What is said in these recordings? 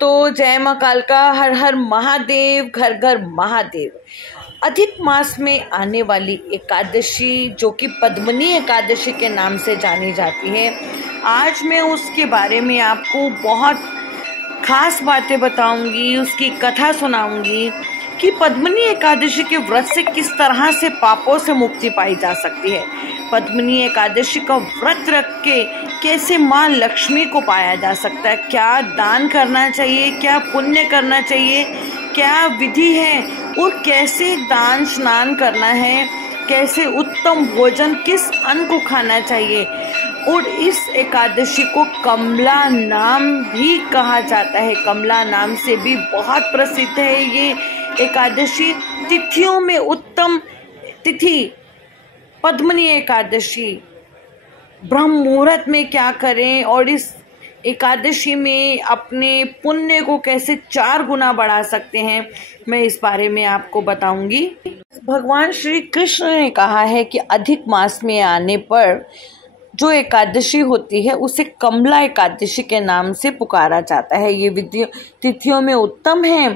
भक्तों, जय मां कालका, हर हर महादेव, घर घर महादेव। अधिक मास में आने वाली एकादशी जो कि पद्मनी एकादशी के नाम से जानी जाती है, आज मैं उसके बारे में आपको बहुत खास बातें बताऊंगी, उसकी कथा सुनाऊंगी कि पद्मनी एकादशी के व्रत से किस तरह से पापों से मुक्ति पाई जा सकती है। पद्मनी एकादशी का व्रत रख के कैसे माँ लक्ष्मी को पाया जा सकता है, क्या दान करना चाहिए, क्या पुण्य करना चाहिए, क्या विधि है और कैसे दान स्नान करना है, कैसे उत्तम भोजन, किस अन्न को खाना चाहिए। और इस एकादशी को कमला नाम भी कहा जाता है, कमला नाम से भी बहुत प्रसिद्ध है ये एकादशी। तिथियों में उत्तम तिथि पद्मनी एकादशी। ब्रह्म मुहूर्त में क्या करें और इस एकादशी में अपने पुण्य को कैसे 4 गुना बढ़ा सकते हैं, मैं इस बारे में आपको बताऊंगी। भगवान श्री कृष्ण ने कहा है कि अधिक मास में आने पर जो एकादशी होती है उसे कमला एकादशी के नाम से पुकारा जाता है। ये विधि तिथियों में उत्तम है।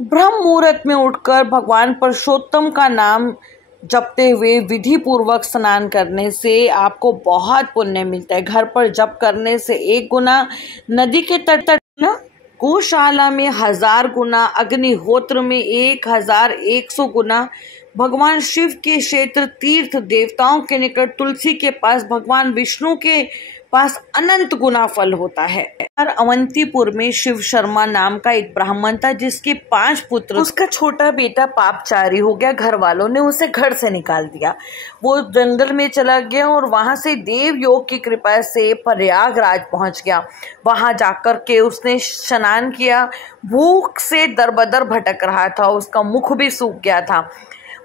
ब्रह्म मुहूर्त में उठकर भगवान परशुराम का नाम जपते हुए विधि पूर्वक स्नान करने से आपको बहुत पुण्य मिलता है। घर पर जप करने से 1 गुना, नदी के तट गौशाला में 1000 गुना, अग्निहोत्र में 1100 गुना, भगवान शिव के क्षेत्र तीर्थ देवताओं के निकट तुलसी के पास भगवान विष्णु के पास अनंत गुना फल होता है। और अवंतीपुर में शिव शर्मा नाम का एक ब्राह्मण था जिसके 5 पुत्र। उसका छोटा बेटा पापचारी हो गया, घर वालों ने उसे घर से निकाल दिया। वो जंगल में चला गया और वहां से देव योग की कृपा से प्रयागराज पहुंच गया। वहां जाकर के उसने स्नान किया। भूख से दरबदर भटक रहा था, उसका मुख भी सूख गया था।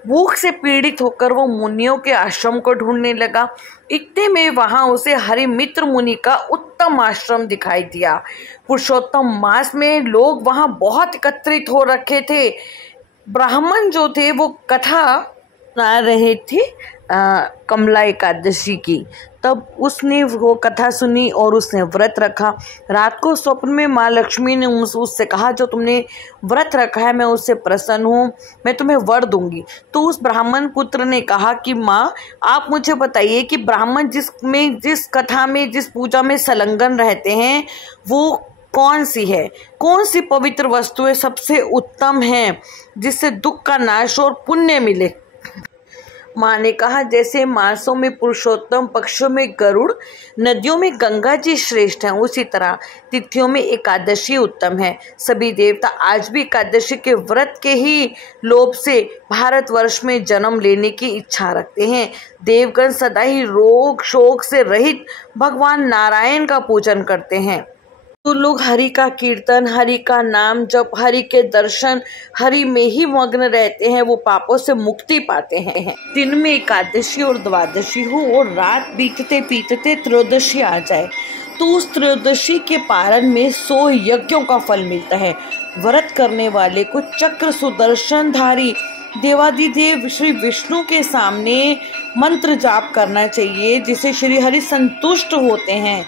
भूख से पीड़ित होकर वो मुनियों के आश्रम को ढूंढने लगा। इतने में वहां उसे हरिमित्र मुनि का उत्तम आश्रम दिखाई दिया। पुरुषोत्तम मास में लोग वहां बहुत एकत्रित हो रखे थे। ब्राह्मण जो थे वो कथा सुना रहे थे कमला एकादशी की। तब उसने वो कथा सुनी और उसने व्रत रखा। रात को स्वप्न में माँ लक्ष्मी ने उससे कहा, जो तुमने व्रत रखा है मैं उससे प्रसन्न हूँ, मैं तुम्हें वर दूंगी। तो उस ब्राह्मण पुत्र ने कहा कि माँ आप मुझे बताइए कि ब्राह्मण जिस कथा में, जिस पूजा में संलग्न रहते हैं वो कौन सी है, कौन सी पवित्र वस्तुएं सबसे उत्तम है जिससे दुख का नाश और पुण्य मिले। माँ ने कहा, जैसे मासों में पुरुषोत्तम, पक्षों में गरुड़, नदियों में गंगा जी श्रेष्ठ हैं, उसी तरह तिथियों में एकादशी उत्तम है। सभी देवता आज भी एकादशी के व्रत के ही लोभ से भारतवर्ष में जन्म लेने की इच्छा रखते हैं। देवगण सदा ही रोग शोक से रहित भगवान नारायण का पूजन करते हैं। तो लोग हरि का कीर्तन, हरि का नाम जप, हरि के दर्शन, हरि में ही मग्न रहते हैं, वो पापों से मुक्ति पाते हैं। दिन में एकादशी और द्वादशी हो और रात बीतते बीतते त्रयोदशी आ जाए तो उस त्रयोदशी के पारण में 100 यज्ञों का फल मिलता है। व्रत करने वाले को चक्र सुदर्शनधारी देवादिदेव श्री विष्णु के सामने मंत्र जाप करना चाहिए, जिसे श्री हरि संतुष्ट होते हैं।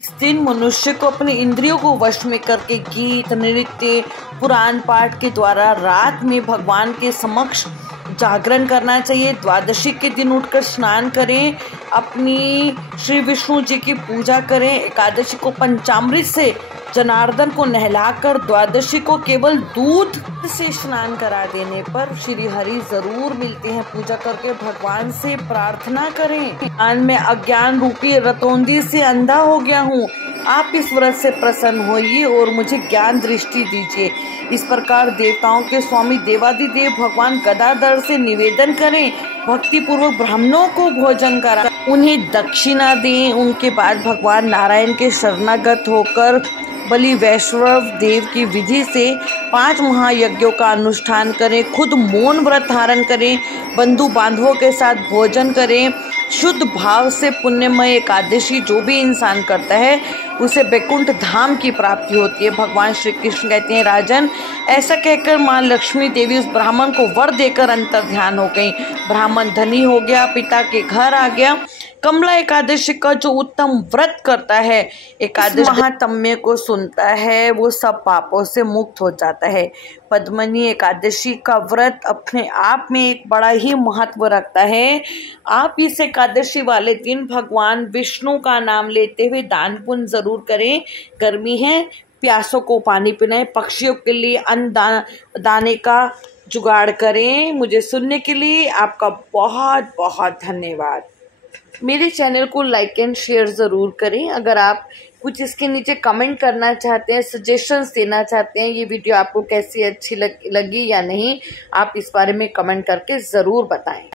इस दिन मनुष्य को अपने इंद्रियों को वश में करके गीत, नृत्य, पुराण पाठ के द्वारा रात में भगवान के समक्ष जागरण करना चाहिए। द्वादशी के दिन उठकर स्नान करें, अपनी श्री विष्णु जी की पूजा करें। एकादशी को पंचामृत से जनार्दन को नहलाकर द्वादशी को केवल दूध से स्नान करा देने पर श्री हरि जरूर मिलते हैं। पूजा करके भगवान से प्रार्थना करें, ज्ञान में अज्ञान रूपी रतौंधी से अंधा हो गया हूँ, आप इस व्रत से प्रसन्न होइए और मुझे ज्ञान दृष्टि दीजिए। इस प्रकार देवताओं के स्वामी देवादिदेव भगवान गदाधर से निवेदन करें, भक्ति पूर्वक ब्राह्मणों को भोजन करा, उन्हें दक्षिणा दें। उनके बाद भगवान नारायण के शरणागत होकर बलि वैष्णव देव की विधि से 5 महायज्ञों का अनुष्ठान करें। खुद मौन व्रत धारण करें, बंधु बांधवों के साथ भोजन करें। शुद्ध भाव से पुण्यमय एकादशी जो भी इंसान करता है उसे बैकुंठ धाम की प्राप्ति होती है। भगवान श्री कृष्ण कहते हैं, राजन ऐसा कहकर माँ लक्ष्मी देवी उस ब्राह्मण को वर देकर अंतर ध्यान हो गई। ब्राह्मण धनी हो गया, पिता के घर आ गया। कमला एकादशी का जो उत्तम व्रत करता है, एकादशी महात्म्य को सुनता है, वो सब पापों से मुक्त हो जाता है। पद्मनी एकादशी का व्रत अपने आप में एक बड़ा ही महत्व रखता है। आप इस एकादशी वाले दिन भगवान विष्णु का नाम लेते हुए दान पुण्य जरूर करें। गर्मी है, प्यासों को पानी पिलाएं, पक्षियों के लिए अन्न दाने का जुगाड़ करें। मुझे सुनने के लिए आपका बहुत बहुत धन्यवाद। मेरे चैनल को लाइक एंड शेयर ज़रूर करें। अगर आप कुछ इसके नीचे कमेंट करना चाहते हैं, सजेशंस देना चाहते हैं, ये वीडियो आपको कैसी अच्छी लगी या नहीं, आप इस बारे में कमेंट करके ज़रूर बताएं।